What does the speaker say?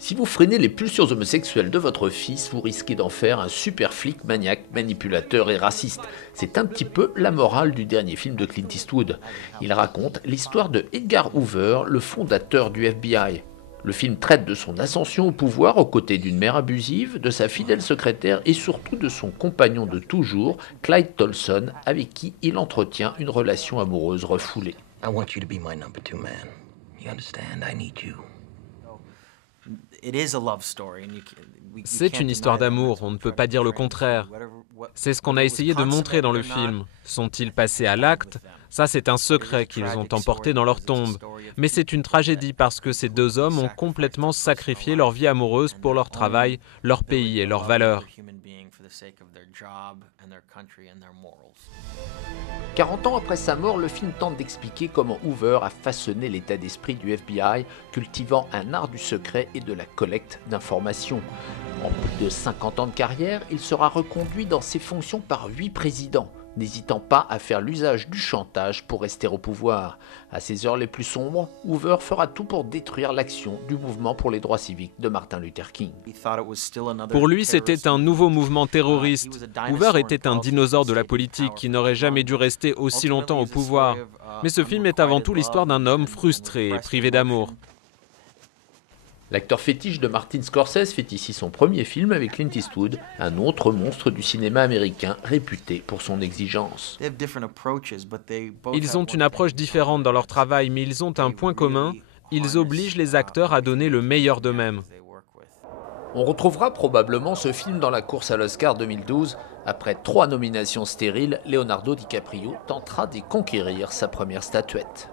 Si vous freinez les pulsions homosexuelles de votre fils, vous risquez d'en faire un super flic maniaque, manipulateur et raciste. C'est un petit peu la morale du dernier film de Clint Eastwood. Il raconte l'histoire de Edgar Hoover, le fondateur du FBI. Le film traite de son ascension au pouvoir aux côtés d'une mère abusive, de sa fidèle secrétaire et surtout de son compagnon de toujours, Clyde Tolson, avec qui il entretient une relation amoureuse refoulée. I want you to be my number two man. You understand? I need you. C'est une histoire d'amour, on ne peut pas dire le contraire. C'est ce qu'on a essayé de montrer dans le film. Sont-ils passés à l'acte? Ça, c'est un secret qu'ils ont emporté dans leur tombe. Mais c'est une tragédie parce que ces deux hommes ont complètement sacrifié leur vie amoureuse pour leur travail, leur pays et leurs valeurs. 40 ans après sa mort, le film tente d'expliquer comment Hoover a façonné l'état d'esprit du FBI, cultivant un art du secret et de la collecte d'informations. En plus de 50 ans de carrière, il sera reconduit dans ses fonctions par 8 présidents, n'hésitant pas à faire l'usage du chantage pour rester au pouvoir. À ses heures les plus sombres, Hoover fera tout pour détruire l'action du mouvement pour les droits civiques de Martin Luther King. Pour lui, c'était un nouveau mouvement terroriste. Hoover était un dinosaure de la politique qui n'aurait jamais dû rester aussi longtemps au pouvoir. Mais ce film est avant tout l'histoire d'un homme frustré et privé d'amour. L'acteur fétiche de Martin Scorsese fait ici son premier film avec Clint Eastwood, un autre monstre du cinéma américain réputé pour son exigence. Ils ont une approche différente dans leur travail, mais ils ont un point commun, ils obligent les acteurs à donner le meilleur d'eux-mêmes. On retrouvera probablement ce film dans la course à l'Oscar 2012. Après 3 nominations stériles, Leonardo DiCaprio tentera d'y conquérir sa première statuette.